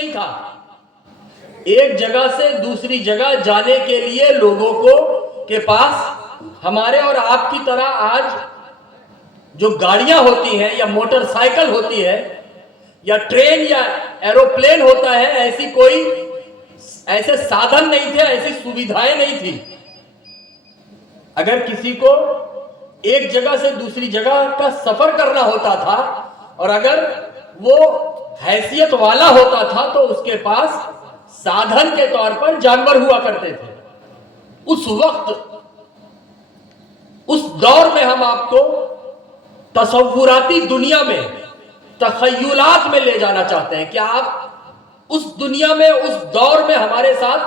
نہیں تھا. ایک جگہ سے دوسری جگہ جانے کے لیے لوگوں کو کے پاس ہمارے اور آپ کی طرح آج جو گاڑیاں ہوتی ہیں یا موٹر سائیکل ہوتی ہے یا ٹرین یا ایروپلین ہوتا ہے، ایسے سادھن نہیں تھے، ایسی سویدھائیں نہیں تھی. اگر کسی کو ایک جگہ سے دوسری جگہ کا سفر کرنا ہوتا تھا اور اگر وہ حیثیت والا ہوتا تھا تو اس کے پاس سادھن کے طور پر جانور ہوا کرتے تھے. اس وقت اس دور میں ہم آپ کو تصوراتی دنیا میں، تخیلات میں لے جانا چاہتے ہیں کہ آپ اس دنیا میں، اس دور میں ہمارے ساتھ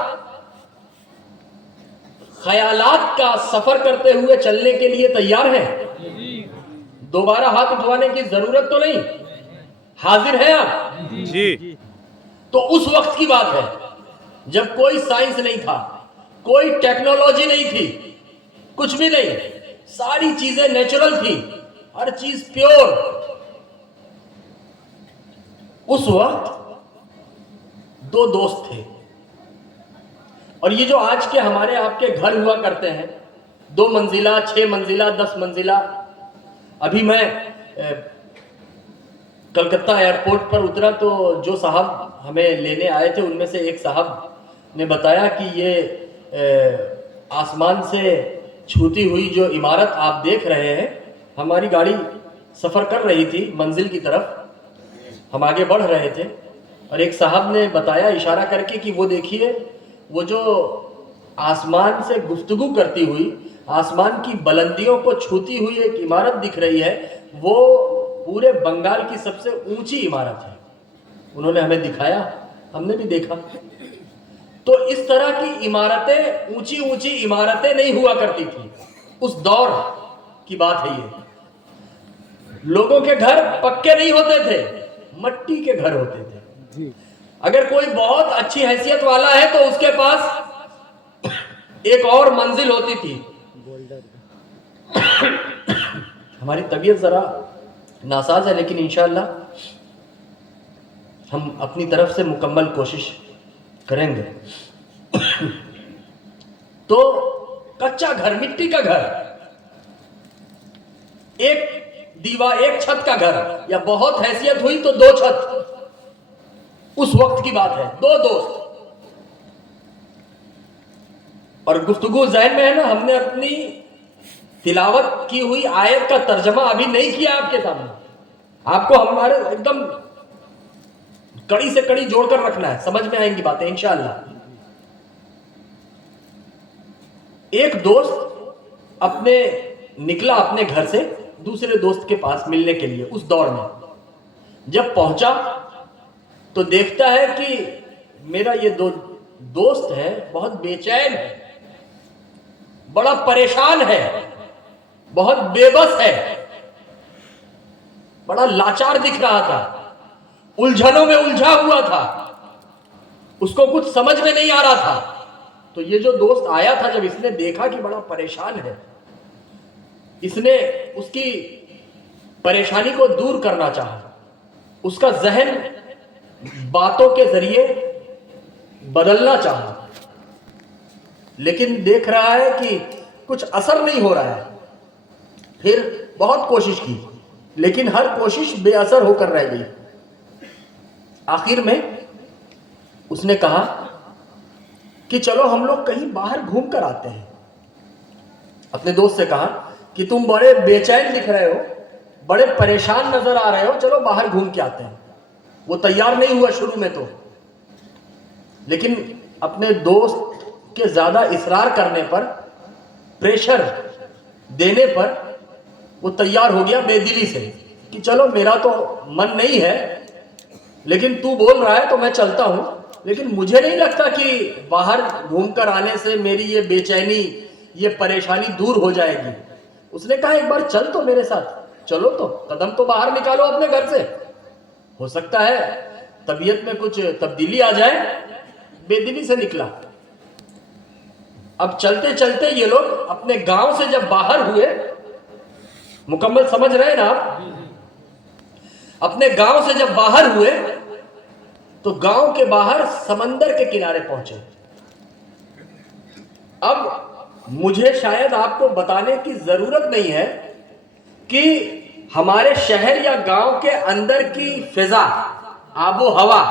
خیالات کا سفر کرتے ہوئے چلنے کے لیے تیار ہیں. دوبارہ ہاتھ اٹھوانے کی ضرورت تو نہیں، حاضر ہیں آپ؟ جی. تو اس وقت کی بات ہے جب کوئی سائنس نہیں تھا، کوئی ٹیکنالوجی نہیں تھی، کچھ بھی نہیں، ساری چیزیں نیچرل تھی، ہر چیز پیور. اس وقت دو دوست تھے، اور یہ جو آج کے ہمارے آپ کے گھر ہوا کرتے ہیں، 2 منزلہ، 6 منزلہ، 10 منزلہ. ابھی میں کلکتہ ایئرپورٹ پر اترا تو جو صاحب ہمیں لینے آئے تھے ان میں سے ایک صاحب نے بتایا کہ یہ آسمان سے چھوتی ہوئی جو عمارت آپ دیکھ رہے ہیں، ہماری گاڑی سفر کر رہی تھی منزل کی طرف، ہم آگے بڑھ رہے تھے اور ایک صاحب نے بتایا اشارہ کر کے کہ وہ دیکھیے، وہ جو آسمان سے گفتگو کرتی ہوئی، آسمان کی بلندیوں کو چھوتی ہوئی ایک عمارت دکھ رہی ہے، وہ پورے بنگال کی سب سے اونچی عمارت ہے. انہوں نے ہمیں دکھایا، ہم نے بھی دیکھا. تو اس طرح کی عمارتیں، اونچی اونچی عمارتیں نہیں ہوا کرتی تھی. اس دور کی بات ہے یہ. لوگوں کے گھر پکے نہیں ہوتے تھے، مٹی کے گھر ہوتے تھے. اگر کوئی بہت اچھی حیثیت والا ہے تو اس کے پاس ایک اور منزل ہوتی تھی. ہماری طبیعت ذرا ناساز ہے لیکن انشاءاللہ ہم اپنی طرف سے مکمل کوشش کریں گے. تو کچا گھر، مٹی کا گھر، ایک دیوار، ایک چھت کا گھر، یا بہت حیثیت ہوئی تو 2 چھت. اس وقت کی بات ہے، 2 دوست. اور گفتگو ذہن میں ہے نا، ہم نے اپنی تلاوت کی ہوئی آیت کا ترجمہ ابھی نہیں کیا آپ کے سامنے. آپ کو ہمارے ایک دم کڑی سے کڑی جوڑ کر رکھنا ہے، سمجھ میں آئیں گی باتیں انشاءاللہ. ایک دوست نکلا اپنے گھر سے دوسرے دوست کے پاس ملنے کے لیے. اس دور میں جب پہنچا تو دیکھتا ہے کہ میرا یہ دوست ہے بہت بے چین ہے، بڑا پریشان ہے، بہت بے بس ہے، بڑا لاچار دکھ رہا تھا، الجھنوں میں الجھا ہوا تھا، اس کو کچھ سمجھ میں نہیں آ رہا تھا. تو یہ جو دوست آیا تھا، جب اس نے دیکھا کہ بڑا پریشان ہے، اس نے اس کی پریشانی کو دور کرنا چاہا. اس کا ذہن باتوں کے ذریعے بدلنا چاہا، لیکن دیکھ رہا ہے کہ کچھ اثر نہیں ہو رہا ہے. پھر بہت کوشش کی لیکن ہر کوشش بے اثر ہو کر رہ گئی. آخر میں اس نے کہا کہ چلو ہم لوگ کہیں باہر گھوم کر آتے ہیں. اپنے دوست سے کہا کہ تم بڑے بے چین دکھ رہے ہو، بڑے پریشان نظر آ رہے ہو، چلو باہر گھوم کے آتے ہیں. وہ تیار نہیں ہوا شروع میں تو، لیکن اپنے دوست کے زیادہ اصرار کرنے پر، پریشر دینے پر وہ تیار ہو گیا بے دلی سے کہ چلو میرا تو من نہیں ہے لیکن تو بول رہا ہے تو میں چلتا ہوں، لیکن مجھے نہیں لگتا کہ باہر گھوم کر آنے سے میری یہ بے چینی، یہ پریشانی دور ہو جائے گی. اس نے کہا ایک بار چل تو میرے ساتھ. چلو تو قدم تو باہر نکالو اپنے گھر سے، ہو سکتا ہے طبیعت میں کچھ تبدیلی آ جائے. بے دلی سے نکلا. اب چلتے چلتے یہ لوگ اپنے گاؤں سے جب باہر ہوئے، مکمل سمجھ رہے ہیں نا آپ، اپنے گاؤں سے جب باہر ہوئے تو گاؤں کے باہر سمندر کے کنارے پہنچے. اب مجھے شاید آپ کو بتانے کی ضرورت نہیں ہے کہ ہمارے شہر یا گاؤں کے اندر کی فضا، آب و ہوا،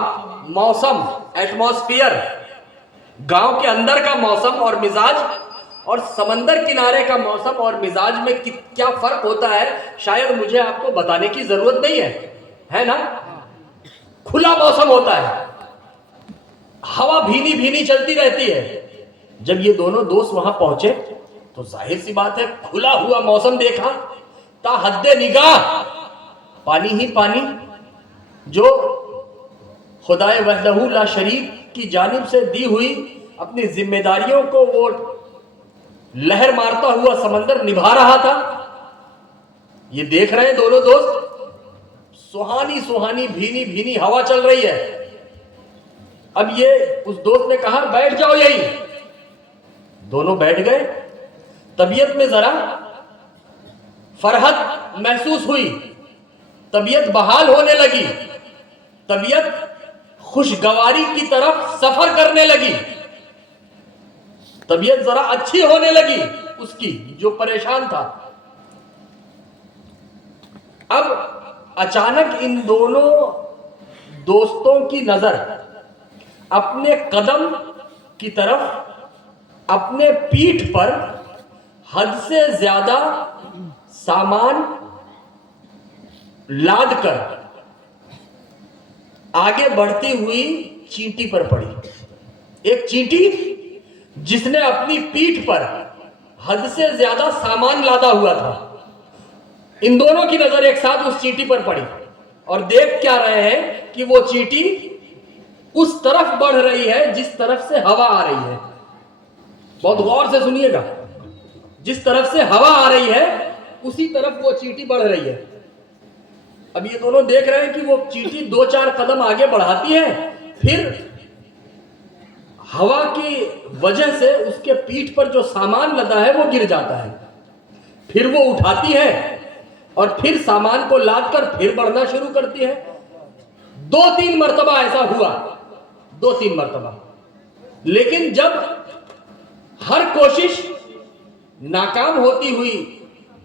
موسم، ایٹماسفیئر، گاؤں کے اندر کا موسم اور مزاج اور سمندر کنارے کا موسم اور مزاج میں کیا فرق ہوتا ہے، شاید مجھے آپ کو بتانے کی ضرورت نہیں ہے نا. کھلا موسم ہوتا ہے، ہوا بھینی بھینی چلتی رہتی ہے. جب یہ دونوں دوست وہاں پہنچے تو ظاہر سی بات ہے کھلا ہوا موسم دیکھا، تا حد نگاہ پانی ہی پانی، جو خدائے وحدہ لا شریک کی جانب سے دی ہوئی اپنی ذمہ داریوں کو وہ لہر مارتا ہوا سمندر نبھا رہا تھا. یہ دیکھ رہے ہیں دونوں دوست، سہانی سہانی بھینی بھینی ہوا چل رہی ہے. اب یہ اس دوست نے کہا بیٹھ جاؤ یہی. دونوں بیٹھ گئے. طبیعت میں ذرا فرحت محسوس ہوئی، طبیعت بحال ہونے لگی، طبیعت خوشگواری کی طرف سفر کرنے لگی، طبیعت ذرا اچھی ہونے لگی اس کی جو پریشان تھا. اب اچانک ان دونوں دوستوں کی نظر اپنے قدم کی طرف، اپنے پیٹھ پر حد سے زیادہ سامان لاد کر آگے بڑھتی ہوئی چینٹی پر پڑی. ایک چینٹی جس نے اپنی پیٹھ پر حد سے زیادہ سامان لادا ہوا تھا. ان دونوں کی نظر ایک ساتھ اس چینٹی پر پڑی اور دیکھ کیا رہے ہیں کہ وہ چینٹی اس طرف بڑھ رہی ہے جس طرف سے ہوا آ رہی ہے. بہت غور سے سنیے گا، جس طرف سے ہوا آ رہی ہے اسی طرف وہ چینٹی بڑھ رہی ہے. اب یہ دونوں دیکھ رہے ہیں کہ وہ چینٹی 2-4 قدم آگے بڑھاتی ہے، پھر ہوا کی وجہ سے اس کے پیٹھ پر جو سامان لدا ہے وہ گر جاتا ہے. پھر وہ اٹھاتی ہے اور پھر سامان کو لاد کر پھر بڑھنا شروع کرتی ہے. 2-3 مرتبہ ایسا ہوا، 2-3 مرتبہ. لیکن جب ہر کوشش ناکام ہوتی ہوئی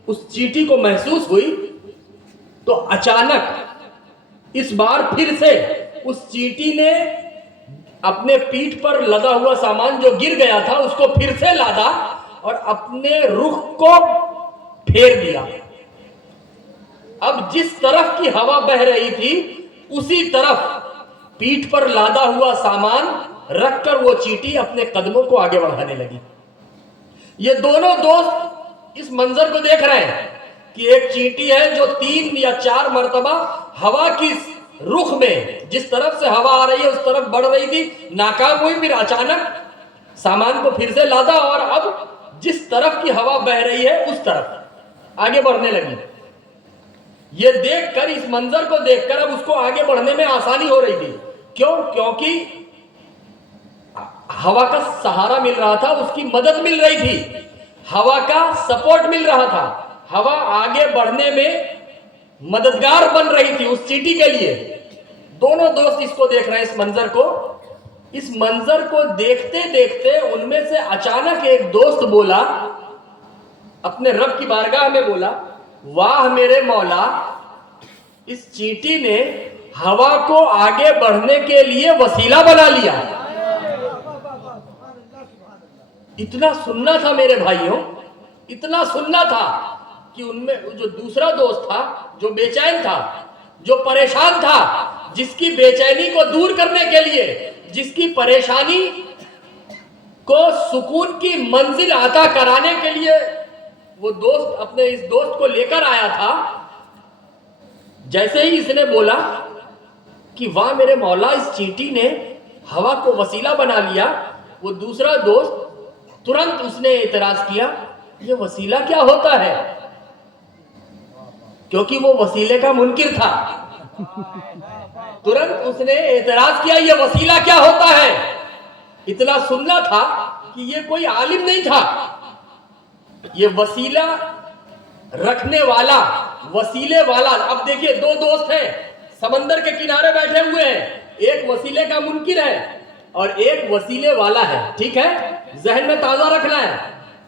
اس چینٹی کو محسوس ہوئی تو اچانک اس بار پھر سے اس چینٹی نے اپنے پیٹھ پر لدا ہوا سامان جو گر گیا تھا اس کو پھر سے لادا اور اپنے رخ کو پھیر دیا. اب جس طرف کی ہوا بہ رہی تھی اسی طرف پیٹھ پر لادا ہوا سامان رکھ کر وہ چینٹی اپنے قدموں کو آگے بڑھانے لگی. یہ دونوں دوست اس منظر کو دیکھ رہے ہیں کہ ایک چینٹی ہے جو 3 یا 4 مرتبہ ہوا کی رخ میں جس طرف سے ہوا آ رہی ہے اس طرف بڑھ رہی تھی، ناکام ہوئی، پھر اچانک سامان کو پھر سے لادا اور اب جس طرف کی ہوا بہ رہی ہے اس طرف آگے بڑھنے لگی. یہ دیکھ کر، اس منظر کو دیکھ کر اب اس کو آگے بڑھنے میں آسانی ہو رہی تھی. کیوں؟ کیونکہ ہوا کا سہارا مل رہا تھا، اس کی مدد مل رہی تھی، ہوا کا سپورٹ مل رہا تھا، ہوا آگے بڑھنے میں مددگار بن رہی تھی اس چینٹی کے لیے. دونوں دوست اس کو دیکھ رہے ہیں، اس منظر کو. اس منظر کو دیکھتے دیکھتے ان میں سے اچانک ایک دوست بولا، اپنے رب کی بارگاہ میں بولا، واہ میرے مولا، اس چینٹی نے ہوا کو آگے بڑھنے کے لیے وسیلہ بنا لیا. اتنا سننا تھا میرے بھائیوں، اتنا سننا تھا کہ ان میں جو دوسرا دوست تھا، جو بے چین تھا، جو پریشان تھا، جس کی بے چینی کو دور کرنے کے لیے، جس کی پریشانی کو سکون کی منزل عطا کرانے کے لیے وہ دوست اپنے اس دوست کو لے کر آیا تھا، جیسے ہی اس نے بولا کہ واہ میرے مولا، اس چینٹی نے ہوا کو وسیلہ بنا لیا، وہ دوسرا دوست ترنت اس نے اعتراض کیا، یہ وسیلہ کیا ہوتا ہے؟ کیونکہ وہ وسیلے کا منکر تھا. ترنت اس نے اعتراض کیا، یہ وسیلہ کیا ہوتا ہے؟ اتنا سننا تھا کہ یہ کوئی عالم نہیں تھا، یہ وسیلہ رکھنے والا، وسیلے والا. اب دیکھیے 2 دوست ہیں، سمندر کے کنارے بیٹھے ہوئے ہیں، ایک وسیلے کا منکر ہے اور ایک وسیلے والا ہے. ٹھیک ہے, ذہن میں تازہ رکھنا ہے,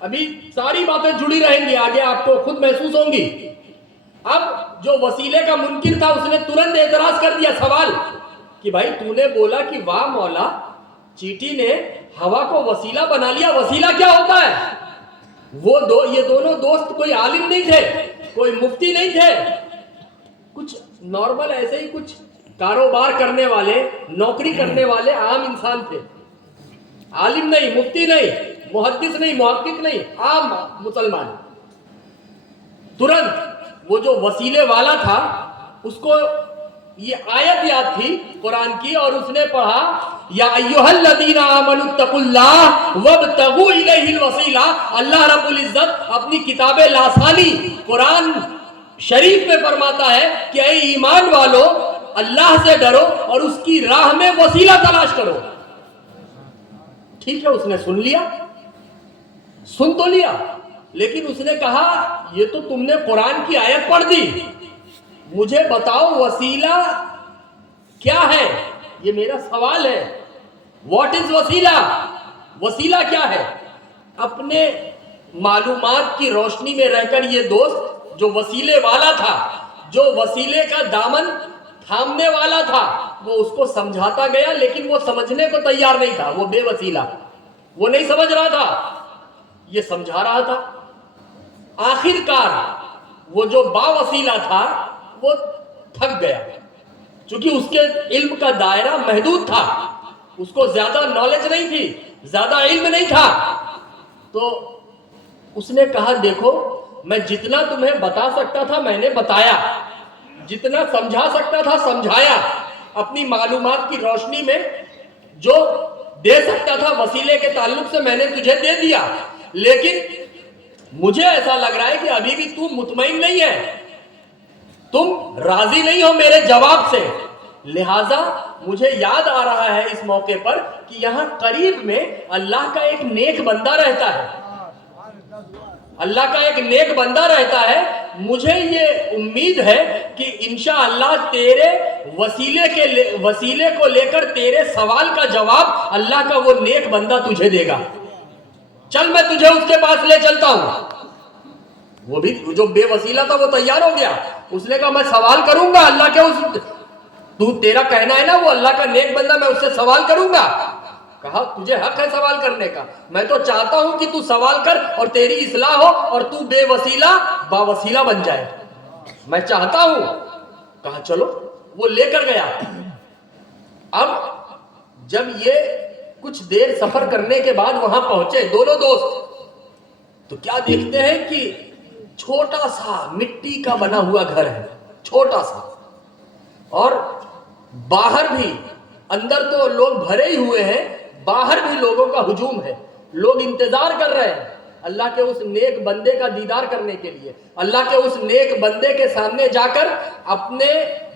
ابھی ساری باتیں جڑی رہیں گی, آگے آپ کو خود محسوس ہوں گی. اب جو وسیلے کا منکر تھا اس نے ترنت اعتراض کر دیا, سوال کہ بھائی تو نے بولا کہ واہ مولا, چیٹی نے ہوا کو وسیلہ بنا لیا, وسیلہ کیا ہوتا ہے؟ یہ دونوں دوست کوئی عالم نہیں تھے, کوئی مفتی نہیں تھے, کچھ نارمل ایسے ہی کچھ کاروبار کرنے والے, نوکری کرنے والے عام انسان تھے. عالم نہیں, مفتی نہیں, محدث نہیں, محقق نہیں, عام مسلمان. ترنت وہ جو وسیلے والا تھا اس کو یہ آیت یاد تھی قرآن کی, اور اس نے پڑھا یا ایھا الذین آمنوا اتقوا اللہ وابتغوا الیہ الوسیلہ. اللہ رب العزت اپنی کتاب لاسانی قرآن شریف میں فرماتا ہے کہ اے ایمان والو, اللہ سے ڈرو اور اس کی راہ میں وسیلہ تلاش کرو. ٹھیک ہے, اس نے سن لیا, سن تو لیا, لیکن اس نے کہا یہ تو تم نے قرآن کی آیت پڑھ دی, مجھے بتاؤ وسیلہ کیا ہے, یہ میرا سوال ہے. واٹ از وسیلہ؟ وسیلہ کیا ہے؟ اپنے معلومات کی روشنی میں رہ کر یہ دوست جو وسیلے والا تھا, جو وسیلے کا دامن تھامنے والا تھا, وہ اس کو سمجھاتا گیا, لیکن وہ سمجھنے کو تیار نہیں تھا. وہ بے وسیلہ, وہ نہیں سمجھ رہا تھا, یہ سمجھا رہا تھا. آخر کار وہ جو با وسیلہ تھا وہ تھک گیا, چونکہ اس کے علم کا دائرہ محدود تھا, اس کو زیادہ نالج نہیں تھی, زیادہ علم نہیں تھا. تو اس نے کہا دیکھو میں جتنا تمہیں بتا سکتا تھا میں نے بتایا, جتنا سمجھا سکتا تھا سمجھایا, اپنی معلومات کی روشنی میں جو دے سکتا تھا وسیلے کے تعلق سے میں نے تجھے دے دیا, لیکن مجھے ایسا لگ رہا ہے کہ ابھی بھی تم مطمئن نہیں ہے, تم راضی نہیں ہو میرے جواب سے. لہذا مجھے یاد آ رہا ہے اس موقع پر کہ یہاں قریب میں اللہ کا ایک نیک بندہ رہتا ہے, اللہ کا ایک نیک بندہ رہتا ہے. مجھے یہ امید ہے کہ انشاءاللہ تیرے وسیلے کو لے کر تیرے سوال کا جواب اللہ کا وہ نیک بندہ تجھے دے گا. چل میں تجھے اس کے پاس لے چلتا ہوں. وہ بھی جو بے وسیلہ تھا وہ تیار ہو گیا. اس نے کہا میں سوال کروں گا اللہ کے تو تیرا کہنا ہے نا وہ اللہ کا نیک بندہ, میں اس سے سوال کروں گا. کہا تجھے حق ہے سوال کرنے کا, میں تو چاہتا ہوں کہ تو سوال کر اور تیری اصلاح ہو اور تو بے وسیلہ با وسیلہ بن جائے, میں چاہتا ہوں. کہا چلو, وہ لے کر گیا. اب جب یہ کچھ دیر سفر کرنے کے بعد وہاں پہنچے دونوں دوست, تو کیا دیکھتے ہیں کہ چھوٹا سا مٹی کا بنا ہوا گھر ہے, چھوٹا سا, اور باہر بھی, اندر تو لوگ بھرے ہی ہوئے ہیں, باہر بھی لوگوں کا ہجوم ہے. لوگ انتظار کر رہے ہیں اللہ کے اس نیک بندے کا دیدار کرنے کے لیے, اللہ کے اس نیک بندے کے سامنے جا کر اپنے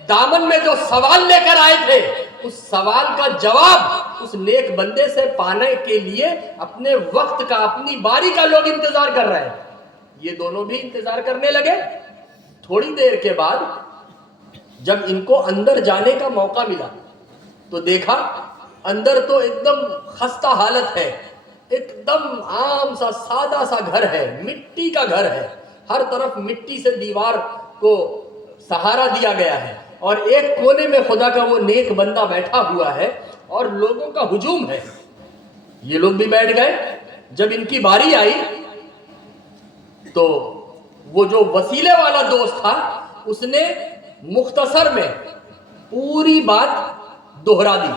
دامن میں جو سوال لے کر آئے تھے اس سوال کا جواب اس نیک بندے سے پانے کے لیے اپنے وقت کا, اپنی باری کا لوگ انتظار کر رہے ہیں. یہ دونوں بھی انتظار کرنے لگے. تھوڑی دیر کے بعد جب ان کو اندر جانے کا موقع ملا تو دیکھا اندر تو ایک دم خستہ حالت ہے, ایک دم عام سا سادہ سا گھر ہے, مٹی کا گھر ہے, ہر طرف مٹی سے دیوار کو سہارا دیا گیا ہے, اور ایک کونے میں خدا کا وہ نیک بندہ بیٹھا ہوا ہے اور لوگوں کا ہجوم ہے. یہ لوگ بھی بیٹھ گئے. جب ان کی باری آئی تو وہ جو وسیلے والا دوست تھا اس نے مختصر میں پوری بات دہرا دی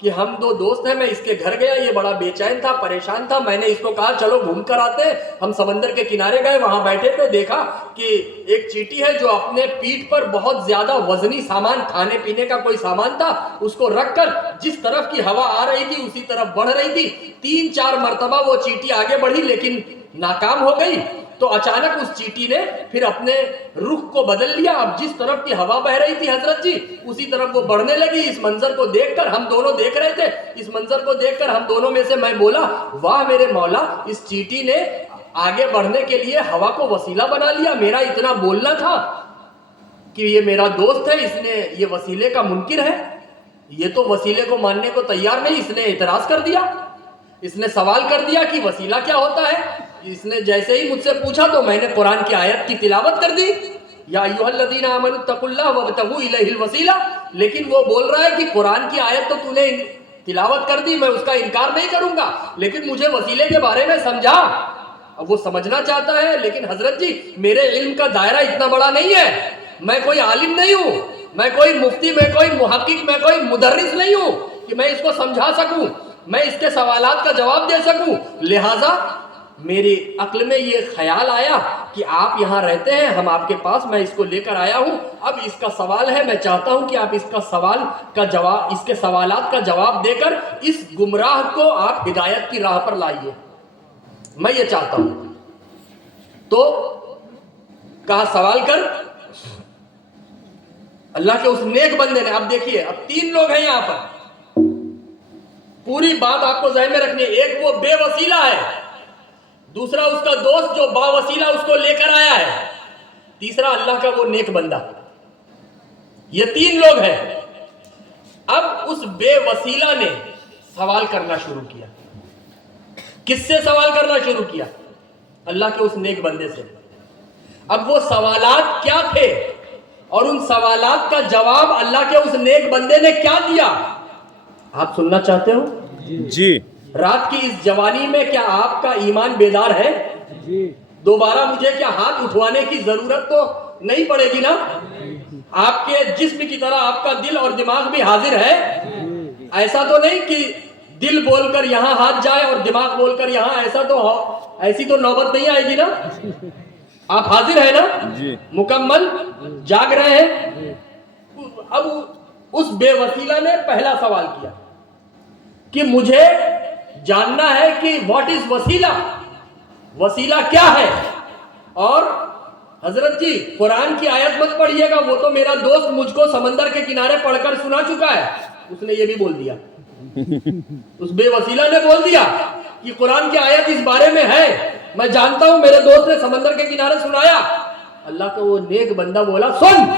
کہ ہم دو دوست ہیں, میں اس کے گھر گیا, یہ بڑا بے چین تھا, پریشان تھا, میں نے اس کو کہا چلو گھوم کر آتے ہیں. ہم سمندر کے کنارے گئے, وہاں بیٹھے تھے, دیکھا کہ ایک چیٹی ہے جو اپنے پیٹھ پر بہت زیادہ وزنی سامان, کھانے پینے کا کوئی سامان تھا, اس کو رکھ کر جس طرف کی ہوا آ رہی تھی اسی طرف بڑھ رہی تھی. 3-4 مرتبہ وہ چیٹی آگے بڑھی لیکن ناکام ہو گئی. تو اچانک اس چیٹی نے پھر اپنے رخ کو بدل لیا. اب جس طرف کی ہوا بہ رہی تھی حضرت جی اسی طرف وہ بڑھنے لگی. اس منظر کو دیکھ کر ہم دونوں دیکھ رہے تھے, اس منظر کو دیکھ کر ہم دونوں میں سے میں بولا واہ میرے مولا, اس چیٹی نے آگے بڑھنے کے لیے ہوا کو وسیلہ بنا لیا. میرا اتنا بولنا تھا کہ یہ میرا دوست ہے, اس نے یہ وسیلے کا منکر ہے. یہ تو وسیلے کو ماننے کو تیار نہیں، اس نے اعتراض کر دیا، اس نے سوال کر دیا کہ وسیلہ کیا ہوتا ہے. اس نے جیسے ہی مجھ سے پوچھا تو میں نے قرآن کی آیت کی تلاوت کر دی، یا ایھا الذین آمنوا اتقوا اللہ وابتغوا الیہ الوسیلہ. لیکن وہ بول رہا ہے کہ قرآن کی آیت تو تو نے تلاوت کر دی، میں اس کا انکار نہیں کروں گا، لیکن مجھے وسیلے کے بارے میں سمجھا. اب وہ سمجھنا چاہتا ہے، لیکن حضرت جی میرے علم کا دائرہ اتنا بڑا نہیں ہے، میں کوئی عالم نہیں ہوں، میں کوئی مفتی، میں کوئی محقق، میں کوئی مدرس نہیں ہوں کہ میں اس کو سمجھا سکوں، میں اس کے سوالات کا جواب دے سکوں. لہٰذا میری عقل میں یہ خیال آیا کہ آپ یہاں رہتے ہیں، ہم آپ کے پاس، میں اس کو لے کر آیا ہوں. اب اس کا سوال ہے، میں چاہتا ہوں کہ آپ اس کا سوال کا جواب، اس کے سوالات کا جواب دے کر اس گمراہ کو آپ ہدایت کی راہ پر لائیے، میں یہ چاہتا ہوں. تو کہا سوال کر. اللہ کے اس نیک بندے نے، اب دیکھیے اب 3 لوگ ہیں یہاں پر، پوری بات آپ کو ذہن میں رکھنی ہے. ایک وہ بے وسیلہ ہے، دوسرا اس کا دوست جو با وسیلہ اس کو لے کر آیا ہے، تیسرا اللہ کا وہ نیک بندہ. یہ 3 لوگ ہیں. اب اس بے وسیلہ نے سوال کرنا شروع کیا. کس سے سوال کرنا شروع کیا؟ اللہ کے اس نیک بندے سے. اب وہ سوالات کیا تھے اور ان سوالات کا جواب اللہ کے اس نیک بندے نے کیا دیا، آپ سننا چاہتے ہو؟ جی. رات کی اس جوانی میں کیا آپ کا ایمان بیدار ہے؟ جی. دوبارہ مجھے کیا ہاتھ اٹھوانے کی ضرورت تو نہیں پڑے گی نا؟ آپ کے جسم کی طرح آپ کا دل اور دماغ بھی حاضر ہے. ایسا تو نہیں کہ دل بول کر یہاں ہاتھ جائے اور دماغ بول کر یہاں، ایسی تو نوبت نہیں آئے گی نا؟ آپ حاضر ہیں نا؟ جی. مکمل جاگ رہے ہیں. اب اس بے وسیلہ نے پہلا سوال کیا کہ مجھے جاننا ہے کہ واٹ از وسیلہ، وسیلہ کیا ہے. اور حضرت جی قرآن کی آیت مت پڑھیے گا، وہ تو میرا دوست مجھ کو سمندر کے کنارے پڑھ کر سنا چکا ہے. اس نے یہ بھی بول دیا، اس بے وسیلہ نے بول دیا کہ قرآن کی آیت اس بارے میں ہے، میں جانتا ہوں، میرے دوست نے سمندر کے کنارے سنایا. اللہ کا وہ نیک بندہ بولا سن،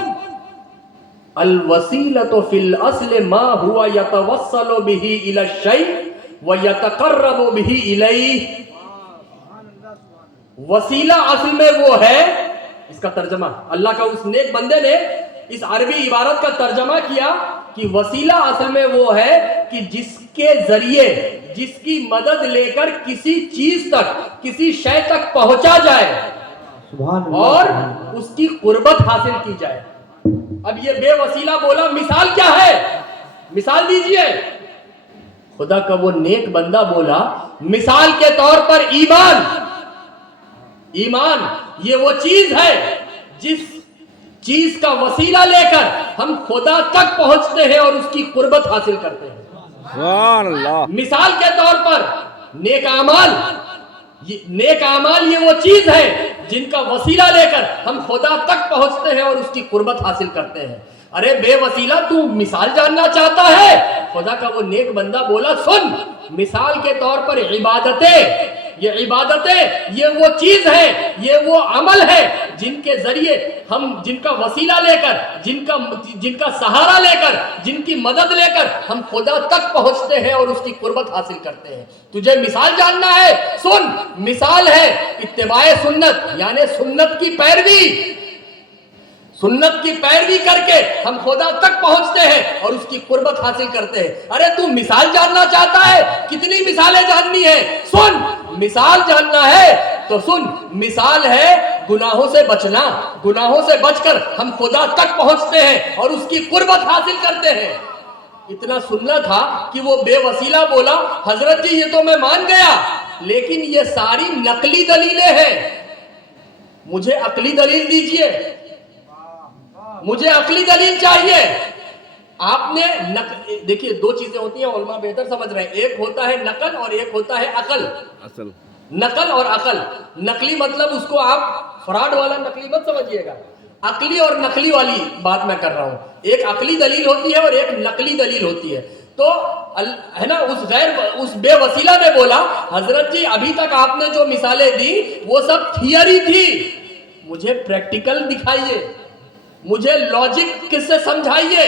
الوسیلۃ فی الاصل ما هو یتوسل به الی الشیء ویتقرب به الیہ. وسیلہ اصل میں وہ ہے، اس کا ترجمہ اللہ کا اس نیک بندے نے اس عربی عبارت کا ترجمہ کیا کہ وسیلہ اصل میں وہ ہے کہ جس کے ذریعے، جس کی مدد لے کر کسی چیز تک، کسی شے تک پہنچا جائے اور اس کی قربت حاصل کی جائے. اب یہ بے وسیلہ بولا مثال کیا ہے، مثال دیجئے. خدا کا وہ نیک بندہ بولا مثال کے طور پر ایمان. ایمان یہ وہ چیز ہے جس چیز کا وسیلہ لے کر ہم خدا تک پہنچتے ہیں اور اس کی قربت حاصل کرتے ہیں. سبحان اللہ. مثال کے طور پر نیک اعمال، نیک اعمال یہ وہ چیز ہے جن کا وسیلہ لے کر ہم خدا تک پہنچتے ہیں اور اس کی قربت حاصل کرتے ہیں. ارے بے وسیلہ تو مثال جاننا چاہتا ہے؟ خدا کا وہ نیک بندہ بولا سن، مثال کے طور پر عبادتیں، یہ عبادتیں یہ وہ چیز ہے، یہ وہ عمل ہے جن کے ذریعے ہم، جن کا وسیلہ لے کر، جن کا سہارا لے کر، جن کی مدد لے کر ہم خدا تک پہنچتے ہیں اور اس کی قربت حاصل کرتے ہیں. تجھے مثال جاننا ہے؟ سن، مثال ہے اتباع سنت، یعنی سنت کی پیروی. سنت کی پیروی کر کے ہم خدا تک پہنچتے ہیں اور اس کی قربت حاصل کرتے ہیں. ارے تو مثال جاننا چاہتا ہے؟ کتنی مثالیں جاننی ہے؟ سن، مثال جاننا ہے تو سن، مثال ہے گناہوں سے بچنا. گناہوں سے بچ کر ہم خدا تک پہنچتے ہیں اور اس کی قربت حاصل کرتے ہیں. اتنا سننا تھا کہ وہ بے وسیلہ بولا حضرت جی یہ تو میں مان گیا، لیکن یہ ساری نقلی دلیلیں ہیں، مجھے عقلی دلیل دیجئے، مجھے عقلی دلیل چاہیے. آپ نے دیکھیے 2 چیزیں ہوتی ہیں، علماء بہتر سمجھ رہے ہیں، ایک ہوتا ہے نقل اور ایک ہوتا ہے عقل. اصل نقل اور عقل. نقلی مطلب اس کو آپ فراڈ والا نقلی مت سمجھیے گا، عقلی اور نقلی والی بات میں کر رہا ہوں. ایک عقلی دلیل ہوتی ہے اور ایک نقلی دلیل ہوتی ہے. تو ہے نا، اس بے وسیلہ نے بولا حضرت جی ابھی تک آپ نے جو مثالیں دی وہ سب تھیوری تھی، مجھے پریکٹیکل دکھائیے، مجھے لاجک کس سے سمجھائیے.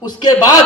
اس کے بعد